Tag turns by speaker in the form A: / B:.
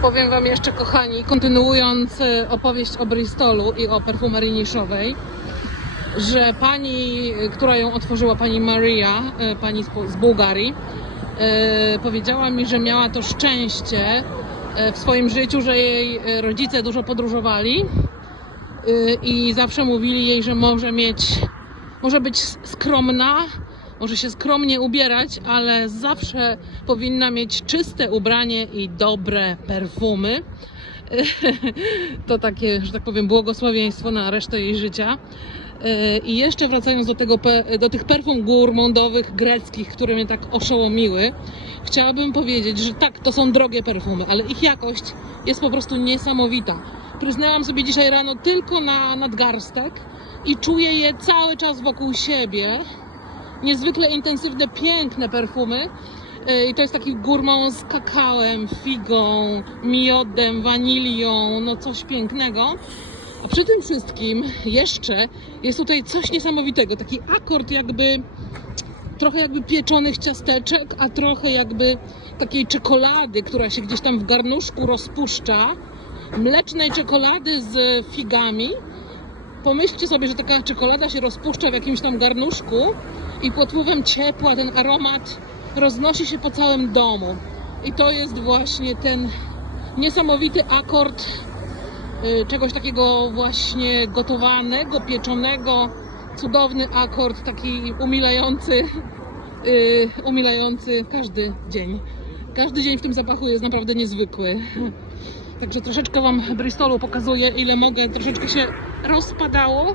A: Powiem Wam jeszcze, kochani, kontynuując e, opowieść o Bristolu i o perfumerii niszowej, że pani, e, która ją otworzyła, pani Maria, e, pani z, Bu- z Bułgarii, powiedziała mi, że miała to szczęście w swoim życiu, że jej rodzice dużo podróżowali i zawsze mówili jej, że może mieć, może być skromna, może się skromnie ubierać, ale zawsze powinna mieć czyste ubranie i dobre perfumy. To takie, że tak powiem, błogosławieństwo na resztę jej życia. E, I jeszcze wracając do, tego, do tych perfum gourmandowych greckich, które mnie tak oszołomiły, chciałabym powiedzieć, że tak, to są drogie perfumy, ale ich jakość jest po prostu niesamowita. Pryznęłam sobie dzisiaj rano tylko na nadgarstek i czuję je cały czas wokół siebie. Niezwykle intensywne, piękne perfumy. Yy, I to jest taki gourmand z kakałem, figą, miodem, wanilią, no coś pięknego. A przy tym wszystkim jeszcze jest tutaj coś niesamowitego, taki akord jakby trochę jakby pieczonych ciasteczek, a trochę jakby takiej czekolady, która się gdzieś tam w garnuszku rozpuszcza, mlecznej czekolady z figami. Pomyślcie sobie, że taka czekolada się rozpuszcza w jakimś tam garnuszku i pod wpływem ciepła ten aromat roznosi się po całym domu. I to jest właśnie ten niesamowity akord y, czegoś takiego właśnie gotowanego, pieczonego, cudowny akord, taki umilający, y, umilający każdy dzień. Każdy dzień w tym zapachu jest naprawdę niezwykły. Także troszeczkę Wam Bristolu pokazuję, ile mogę. Troszeczkę się rozpadało.